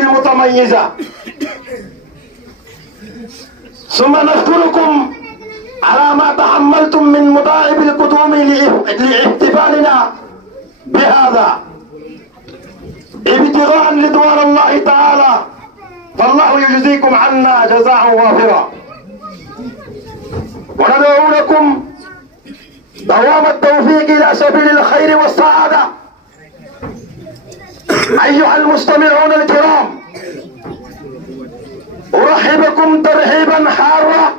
المتميزة. ثم نشكركم على ما تحملتم من متاعب القدوم لاحتفالنا بهذا ابتغاء رضوان الله تعالى، فالله يجزيكم عنا جزاء وافرا. وندعو لكم دوام التوفيق إلى سبيل الخير والسعادة. أيها المستمعون الكرام، أرحبكم ترحيبا حارا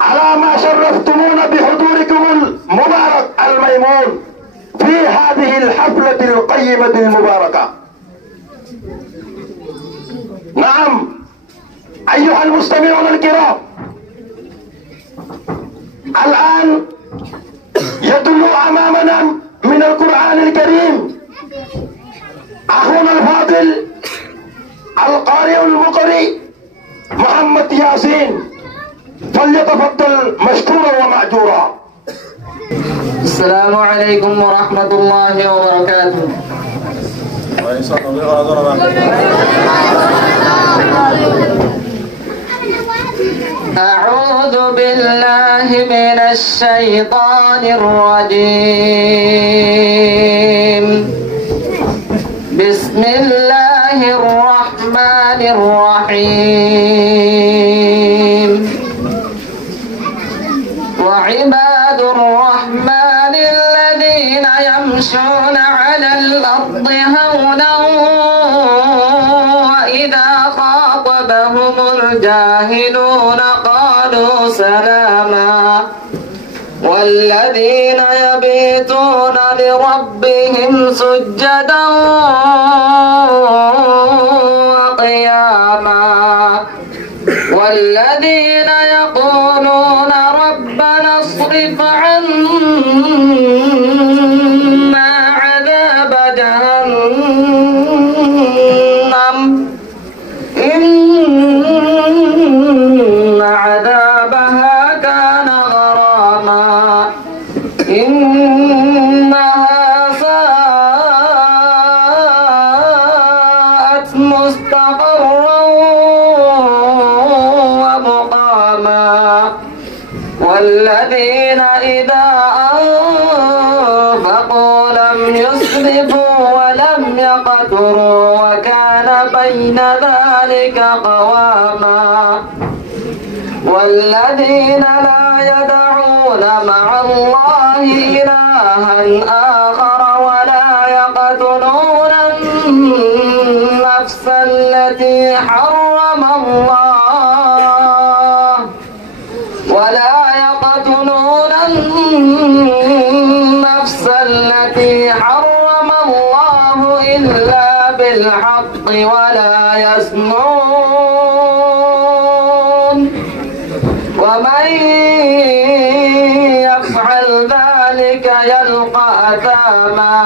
على ما شرفتمونا بحضوركم المبارك الميمون في هذه الحفلة القيمة المباركة. نعم أيها المستمعون الكرام، الآن يتلو أمامنا من القرآن الكريم أخونا الفاضل القارئ المقرئ محمد ياسين، فليتفضل مشكورا ومأجورا. السلام عليكم ورحمة الله وبركاته. أعوذ بالله من الشيطان الرجيم. بسم الله الرحمن الرحيم. وعباد الرحمن الذين يمشون على الأرض هونا وإذا خاطبهم الجاهلون قالوا سلاما. والذين يبيتون لربهم سجدا وقياما. والذين يقولون ربنا اصرف عنا عذاب جهنم إن عذابها كان غراما إنها ساءت مستقرا ومقاما. والذين إذا أنفقوا لم يسرفوا ولم يقتروا وكان بين ذلك قواما. والذين لا يدعون مع الله إلها آخر ولا يقتلون النفس التي حرم الله ولا يقتلون النفس التي حرم الله إلا بالحق ولا يزنون. ومن يفعل ذلك يلقى أثاما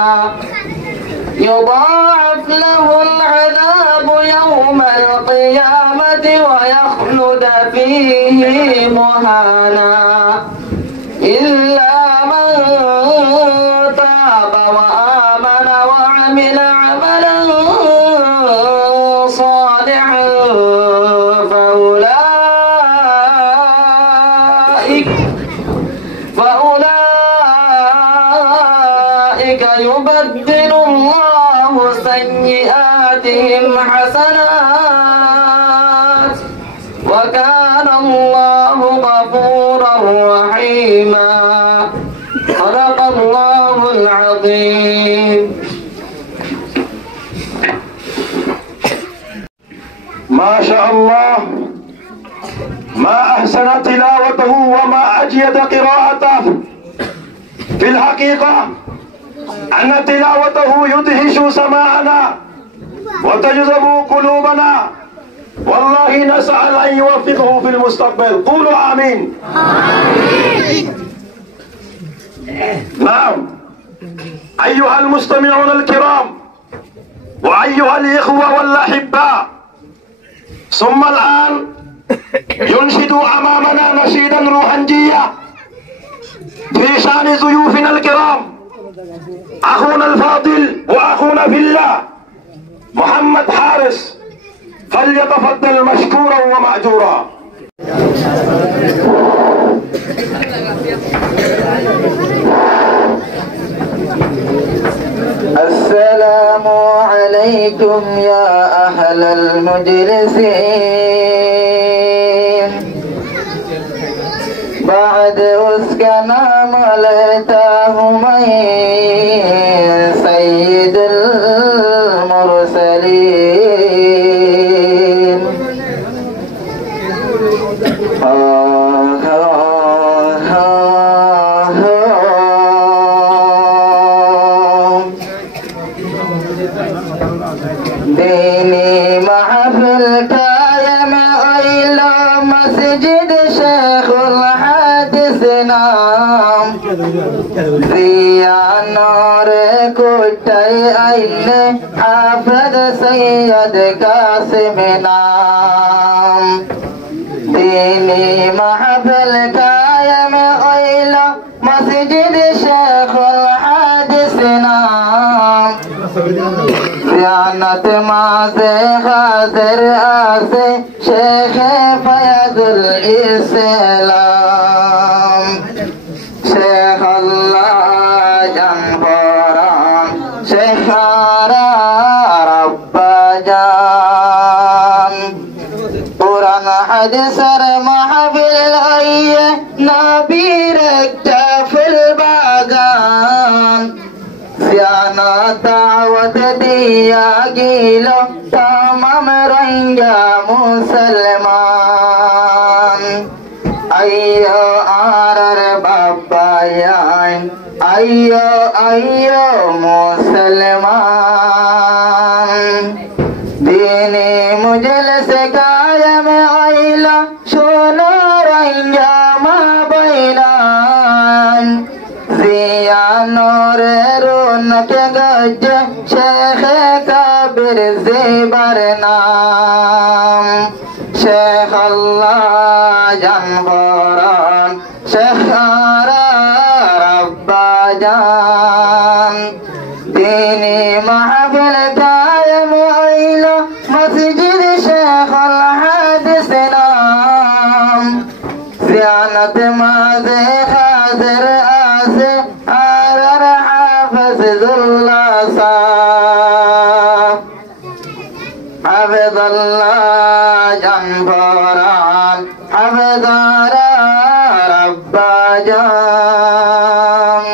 يضاعف له العذاب يوم القيامة ويخلد فيه مهانا إلا من تاب وآمن وعمل عملا صالحا فأولئك يبدل الله سيئاتهم حسنات وكان الله غفورا رحيما. صدق الله العظيم. ما شاء الله، ما أحسن تلاوته وما أجيد قراءته. في الحقيقة أن تلاوته يدهش سماعنا وتجذب قلوبنا، والله نسأل أن يوفقه في المستقبل. قولوا آمين. نعم أيها المستمعون الكرام وأيها الإخوة والأحباء، ثم الآن ينشد أمامنا نشيدا روحانجيا في شأن ضيوفنا الكرام أخونا الفاضل وأخونا في الله فارس فليتفضل مشكورا ومأجورا. السلام عليكم يا أهل المجلسين. بعد أسكنا ملتاهم سيد المرسلين. ديني محفل قائم إلى مسجد شيخ الحديث نام زيا نور كتي أين حافظ سيد قاسم نام. ديني محفل قائم إلى مسجد شيخ الحديث نام زيانت مازے حاضر آسے شیخ فیض الاسلام. شیخ اللہ جنبوران شیخ آرا رب جان. قرآن حدیث محفل آئیے نبی رکھتا فی الباغان. زیانہ دعوت دیا گیلو تمام رنگا مسلمان. ایو آرر بابا یائن ایو مسلمان. دینی مجلس قائم ایلا شونو رنگا ما بینان. زیا نور رونق گج شیخ کبیر زیبر نام. شیخ اللہ جنبوران شیخ آرا رب جان. دینی محفل قائم ایلا مسجد شیخ الحدیث نام. زیانت مازے حاضر آسے آرر حافظ اللہ صاحب. حفظ اللہ جنبوران حفظ آرا رب جان.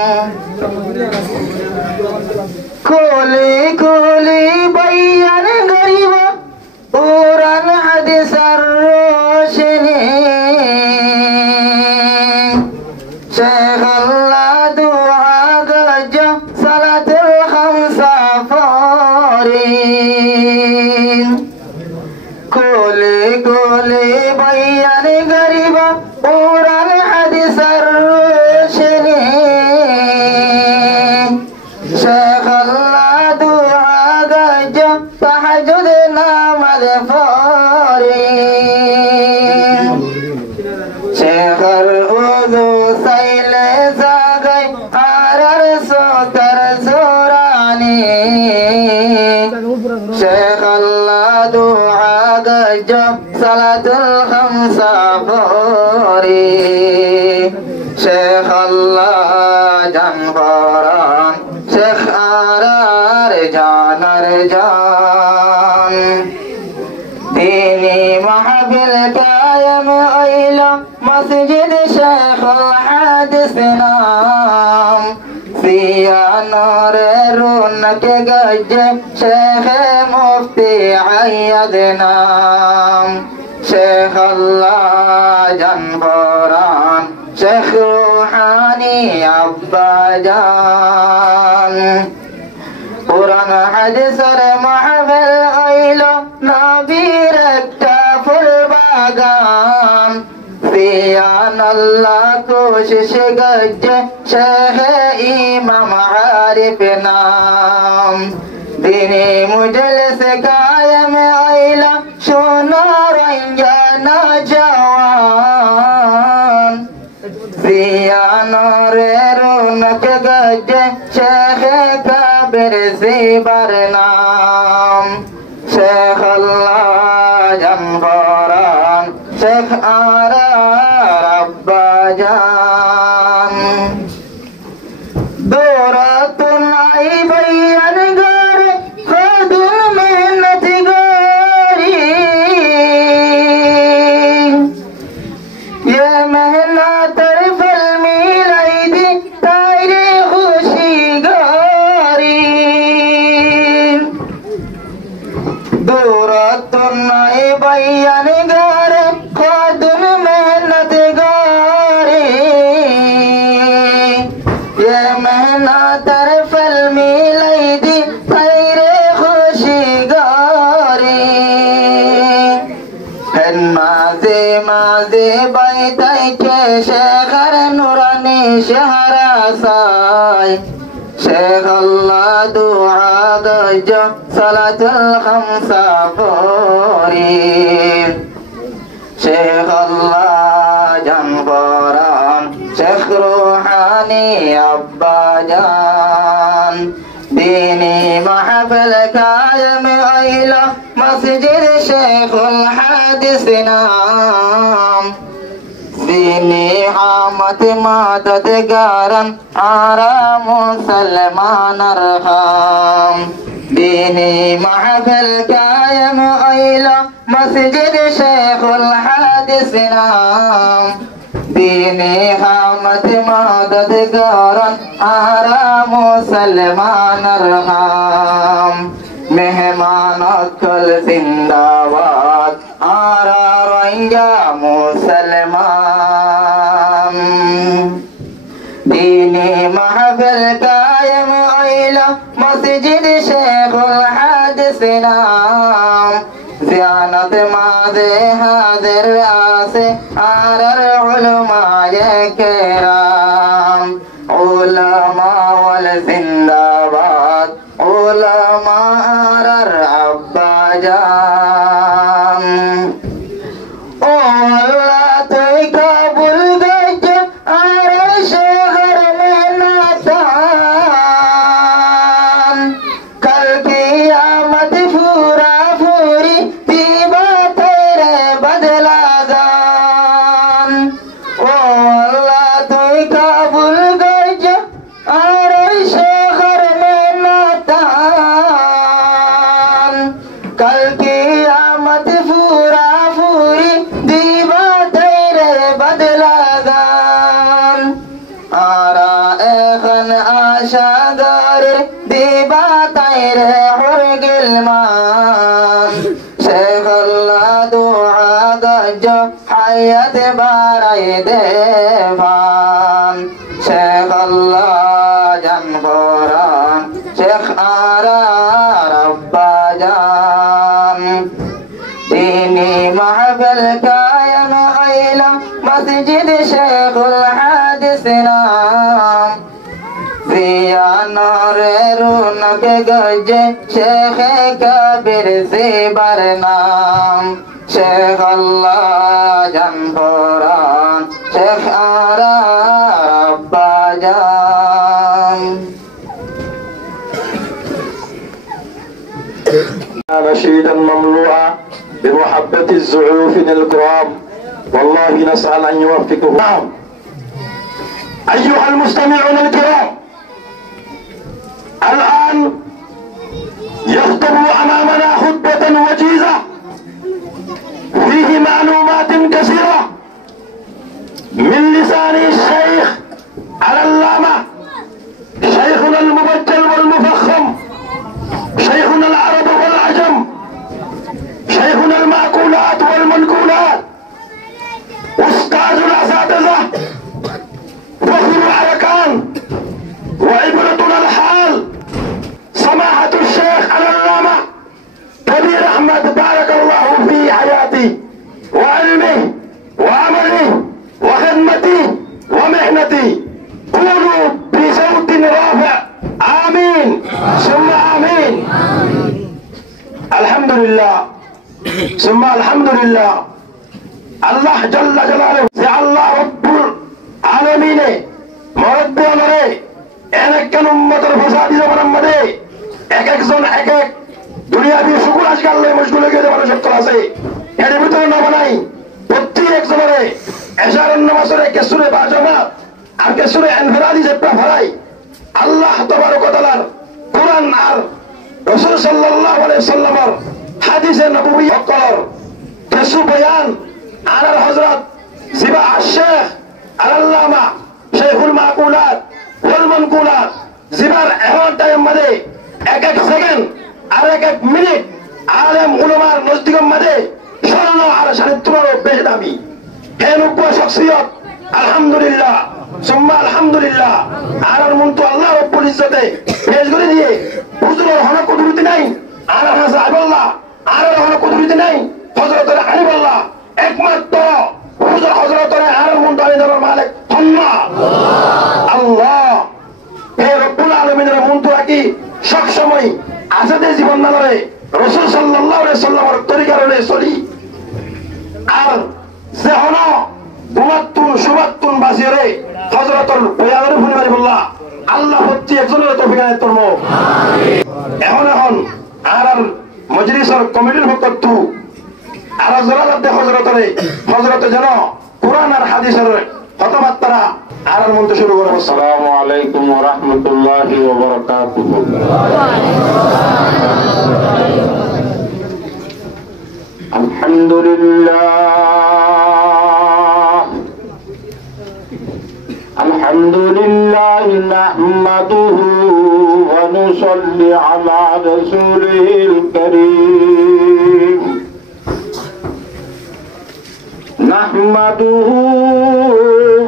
کولی کولی بیان غریب قرآن حدیث الروشنی. شیخ اللہ دعا گج صلاة الخمسہ فورین. کولی کولی بیان غریب قرآن حدیث الروشنی. شیخ اللہ دعا گج تحجد نامد فورین. شیخ الوضو سیل زاگئی آرر سوتر زورانی. شیخ اللہ دعا گج صلاة الخمسہ فوری. شیخ اللہ جنبوران شیخ آرار جانر جان. دینی محفل قائم ایلا مسجد شیخ الحدیث نام. زیا نور رونق گج شیخ مفتی عید نام. شیخ اللہ جنبوران شیخ روحانی ابا جان. قرآن حدیث محفل ایلو نبی رکھتا فل باغان. زیان اللہ کوشش گج شیخ امام عارف نام. دینی مجلس قائم ایلا شونا رنجانا جوان. زیان رونق گج شیخ کبیر زیبر نام. শেখ আল্লাহ জানবরান শেখ আরার আব্বাজান দৌরাতুন আই বয়ান গরে খাদুন মেহনত গরি ये मेहनत फल मिलाई दी तारे खुशी गारी दूरतुन नए बयान गारे खादुन मेहनत गारी ये मेहनत फल मिलाई दी तारे खुशी गारी माजे माजे बैठाई के शेखर नूरानी शहरा साई शेख अल्लाह दुआ गजो सलातुल खमसा बोरी शेख अल्लाह जानबरान शेख रूहानी अब्बा जान दीनी महफिल कायम आइला मस्जिद शेखुल हदीस नाम दीनी हामत मददगारन आरा मुसलमान अरहम दीनी महफिल कायम आइला मस्जिद शेखुल हदीस नाम दीनी हामत मददगारन आरा मुसलमान अरहम मेहमान कल जिंदाबाद आरा रंगा मुसलमान दीनी महफिल कायम आइला मस्जिद शेखुल हदीस नाम ज़ियानत माज़े हाज़िर आसे आरर उलमाए किराम उलमा वल जिंदाबाद उलमा आरर अब्बा जान ओ अल्लाह तुई कबूल गज आरर शहर में नातान कल क़यामत फूरा फूरी दीवा तेरे बदला जान ओ अल्लाह तुई कबूल गज आरर शहर में नातान कल क़यामत फूरा फूरी दीवा तेरे बदला जान आरा एखन आशा गारे दीवा तेरे हुर गिलमान शेख अल्लाह दुआ गजो हयात बाराए देवान शेख अल्लाह जानबरान शेख आरा रब्बा जान दीनी महफिल कायम आइला मस्जिद शेखुल हदीस नाम जिया नूरे रौनक गजे शेख कबीर ज़ेबर नाम शेख अल्लाह जानबरान शेख आरा रब्बा जान نشيدا مملوءا بمحبة الزعوف الكرام والله نسأل أن يوفقه. نعم أيها المستمعون الكرام، الآن يخطب أمامنا خطبة وجيزة فيه معلومات كثيرة من لسان الشيخ العلامة شيخنا المبجل والمفخم شيخنا العرب والعجم شيخنا المعقولات والمنقولات أستاذ الأساتذة فخر الأركان وعبرتنا الحال سماحة الشيخ العلامة كبير أحمد بارك الله في حياتي وعلمه وعمله وخدمتي ومهنتي قولوا بصوت رافع آمين ثم آمين. الحمد لله ثم الحمد لله. الله جل جلاله سي الله رب العالمين مرد امره انك উম্মতের ফসাদি জমানার মধ্যে এক একজন এক এক দুনিয়াবি শুকুর আজকে আল্লাহ মশগুল হয়ে গেছে মানুষ সত্তর আছে এর ভিতরে নব নাই প্রত্যেক জনের এশারের নামাজের কেসুরে বা জামাত আর কেসুরে এনফেরাদি যেটা ফরাই আল্লাহ তাবারক ওয়া তাআলার কুরআন আর রাসূল সাল্লাল্লাহু আলাইহি সাল্লামের হাদিসে নববী অকর কেসু বয়ান আর হযরত জিবা আশ-শেখ আল-আল্লামা শেখুল মাকুলাত ওয়াল মানকুলাত জিবার এখন টাইম মধ্যে এক এক সেকেন্ড আর এক এক মিনিট আলেম উলামার নজদিকের মধ্যে স্বর্ণ আর সাহিত্যেরও বেশি দামি হে নব্য শখসিয়ত আলহামদুলিল্লাহ সুম্মা আলহামদুলিল্লাহ আর মন্তু আল্লাহ রব্বুল ইজ্জতে পেশ করে দিয়ে হুজুরের হন কুদরতি নাই আর হাসা আল্লাহ আর হন কুদরতি নাই হযরতের আলিবাল্লাহ একমাত্র হুজুর হযরতের আর মন্তু আলিদার মালিক আল্লাহ আল্লাহ হে রব্বুল আলামিনের মন্তু রাখি সব সময় আজাদে জীবন না লড়ে রাসূল সাল্লাল্লাহু আলাইহি সাল্লামের তরিকার অনুযায়ী চলি আর যে হন দুমাত্তুন সুবাত্তুন বাসিরে হযরতুল বয়ানের ফুলি মারিবুল্লাহ আল্লাহ হচ্ছে একজনের তৌফিক আনাত করব আমিন এখন আর মজলিসের কমিটির পক্ষতু আর জলালতে হযরতে যেন কুরআন আর হাদিসের কথাবার্তা আর মন্ত্র শুরু করব আসসালামু আলাইকুম ওয়া রাহমাতুল্লাহি ওয়া বারাকাতুহু আলহামদুলিল্লাহ নাহমাদুহু ওয়া নুসাল্লি আলা রাসূলিল কারীম নাহমাদুহু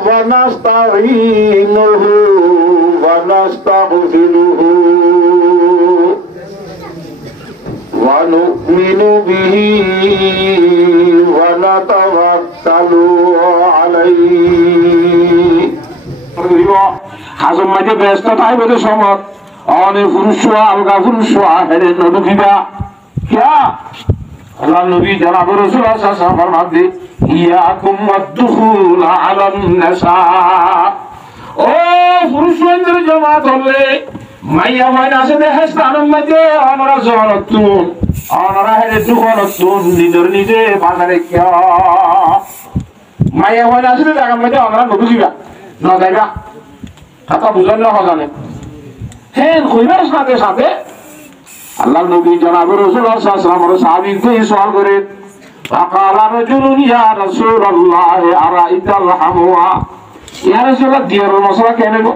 ওয়া নাস্তাঈনুহু ওয়া নাস্তাগফিরুহু ওয়া নু'মিনু বিহি ওয়া নাতাওয়াক্কালু আলাইহি হাজম মাঝে ব্যস্ত থাকবে সমত অনেক পুরুষ আলগা পুরুষ হেরে নদুকিবা কিয়া আল্লাহ নবী জনাব রাসূল সাল্লাল্লাহু আলাইহি ওয়াসাল্লাম ফরমাতে ইয়াকুম ওয়াদখুল আলান নিসা ও পুরুষদের জামাত হলে মাইয়া মাইনা আছে দেহে স্থানের মধ্যে অনরা জনতুন অনরা হেরে দুখনতুন নিজে বাজারে কিয়া মাইয়া মাইনা আছে জায়গার মধ্যে অনরা নদুকিবা না যাইবা কথা বুঝলেন না জানে হ্যাঁ কইবার সাথে সাথে আল্লাহ নবী জনাব রাসূল সাল্লাল্লাহু আলাইহি ওয়াসাল্লাম সাহাবীকে সওয়াল করে ফাকালা রাজুলুন ইয়া রাসূলুল্লাহ আরাইতাল হামওয়া ইয়া রাসূলুল্লাহ দিয়ার মশলা কেন গো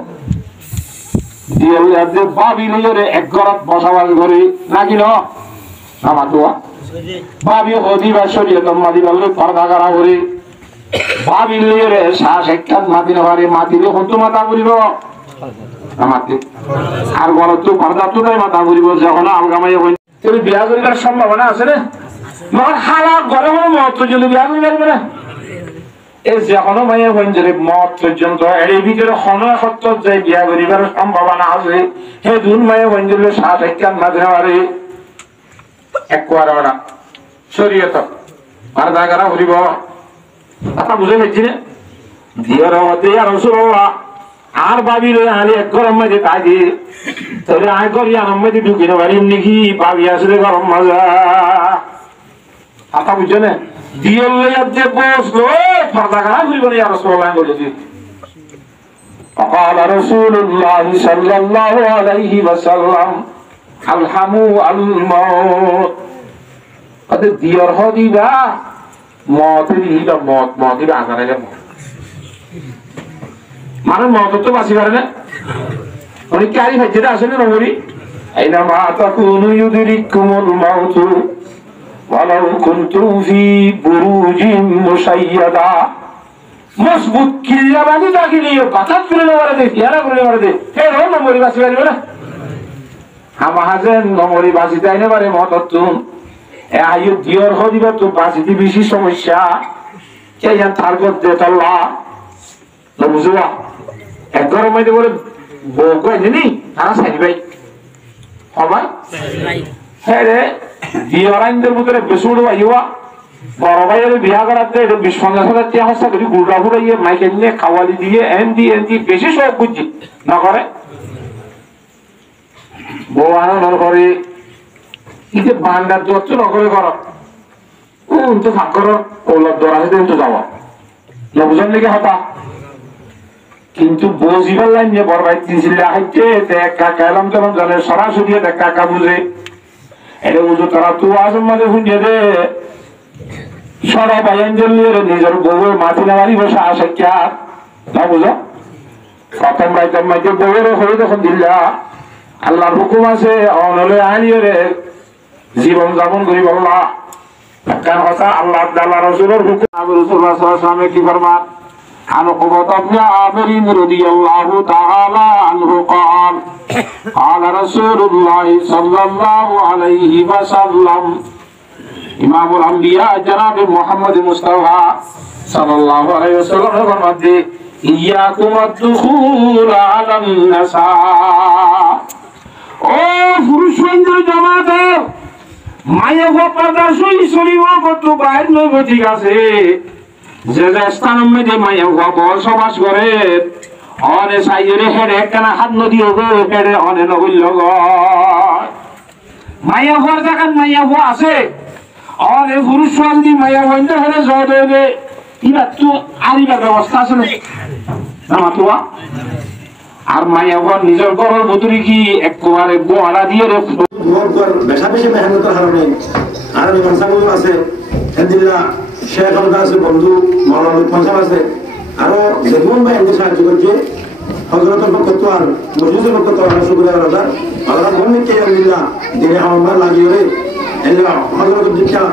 দিয়ার আপনি বাবিলের এক ঘরত বসবাস করে নাকি না আমার দোয়া বাবি হদিবা শরীয়ত মাদিবালে পর্দা করা করে বাবিলের শ্বাস একখান মাদিনা বাড়ি মাদিলে হতো মাথা করিব আমাকে আর বড় তো পর্দা তো নাই মাথা করিব যখন আলগামাই হই তুমি বিয়া করিবার সম্ভাবনা আছে না মন হালা ঘরে হলো মত যদি বিয়া করিবার না এই যখন মাইয়া হইঞ্জরে মত পর্যন্ত এই ভিতরে হনো সত্য যে বিয়া করিবার সম্ভাবনা আছে হে দুন মাইয়া হইঞ্জরে শ্বাস একখান মাদিনা বাড়ি একবার না শরীয়ত পর্দা করা করিব কথা বুঝে পেয়েছি না দিয়ার হতে আর রাসূলুল্লাহ আর বাবি লই আলে এক গরম মাঝে কাজে তবে আয় করি আর মধ্যে ঢুকে না বাড়ি নাকি বাবি আসলে গরম মজা কথা বুঝছো না দিয়ার লই আজকে বসলো পর্দা করা করিব না রাসূলুল্লাহ বলেছি فقال رسول الله صلى الله عليه وسلم الحموا الموت قد দিয়ার হদিবা মতের মতের আজারে মানে মত তো বাঁচি পারে না অনেক কারি ভাজ্যটা আসলে নবরি আইনা মা তাকুনু ইউদরিকুমুল মাউত ওয়ালাউ কুনতুম ফি বুরুজিন মুশাইয়াদা মজবুত কিল্লা বানি দাখিলিয়ে কথা তুলে নেওয়ারে দে ইয়ারা করে নেওয়ারে দে হে রো নবরি বাঁচি পারবে না আমাহাজেন নবরি বাঁচি যাইনে পারে মততুন আয়ু দিয়র হদিবা তো বাঁচিতে বেশি সমস্যা কে জান তার করতে আল্লাহ তো বুঝবা এক ঘরের মধ্যে বলে বউ কয় নি তারা সাইড ভাই হবাই হ্যাঁ রে দিয়র আইনদের ভিতরে বেশি উঠে আইয়া বড় ভাইয়ের বিয়া করাতে এটা 20-50,000 টাকা হস্তা করি গুড়া ফুরাইয়ে মাইকে নিয়ে খাওয়ালি দিয়ে এনদি বেশি সব বুঝছি না করে বউ আনানোর পরে ইতে বান্ডার যত নকরে কর ও তো ফাঁকর ওলাদ দরাজে দেন তো যাওয়া নবজন লেগে হতা কিন্তু বজিবার লাইন নিয়ে বরবাই তিনশিল্লা হাইতে কাকা এলাম তেলাম জানে সরাসরি কাকা বুঝে এটা বুঝো তারা তো আসন মাঝে শুনিয়ে দে সরা বায়াঞ্জল নিয়ে নিজের বউয়ের মাটি নামারি বসে আসে ক্যা না বুঝো প্রথম রাইতার মাইতে বউয়ের হয়ে তখন দিল্লা আল্লাহর হুকুম আছে অনলে আনিয়ে রে জীবন যাপন করি বললা কেন কথা আল্লাহ আল্লাহ রসুলের হুকুম আমি রসুল্লাহ সাল্লামে কি ফরমান عن عقبة بن عامر رضي الله تعالى عنه قال قال رسول الله صلى الله عليه وسلم إمام الأنبياء جناب محمد مصطفى صلى الله عليه وسلم فرماتے إياكم الدخول على النساء ও পুরুষ বন্ধু জামাতে মায়া গোপাদা সই সরিব কত বাইর নব ঠিক আছে যে যে স্থানের মধ্যে মায়া বসবাস করে অনে সাইজরে হেডে একখানা হাত নদী হবে হেডে অনে নগল্য মায়া হওয়ার জায়গায় মায়া হওয়া আছে অনে পুরুষ যদি মায়া বন্ধ হেডে জয় দেবে এবার তো আরিবার ব্যবস্থা আছে না মাতুয়া আর মায়া হওয়ার নিজের গরর মধুরি কি একবারে গোয়ালা দিয়ে রে বেশা বেশি মেহনতের কারণে আর মনসাগুলো আছে আলহামদুলিল্লাহ শেখ আলদা আছে বন্ধু মৌলানা লুৎফর আছে আরো যেমন ভাই এমনি সাহায্য করছে হজরতের পক্ষ তো আর মসজিদের পক্ষ তো আর শুক্রিয়া আলাদা আল্লাহ বলতে আলহামদুলিল্লাহ দিনে আমার লাগিয়ে রে হজরতের দীক্ষা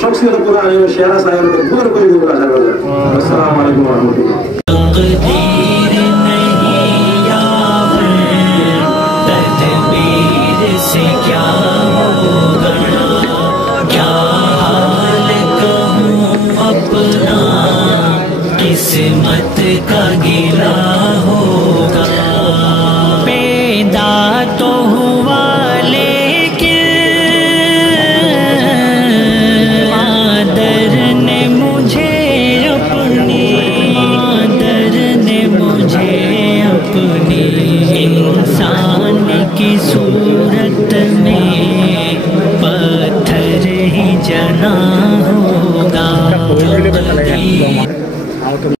শখসিয়ত করে আনি শেয়ারা সাহেব দূর করে দেবো আশা করি আসসালামু আলাইকুম ওয়া রাহমাতুল্লাহ किस्मत का गिला होगा पैदा तो हुआ लेकिन मादर ने मुझे अपनी इंसान की सूरत में पत्थर ही जना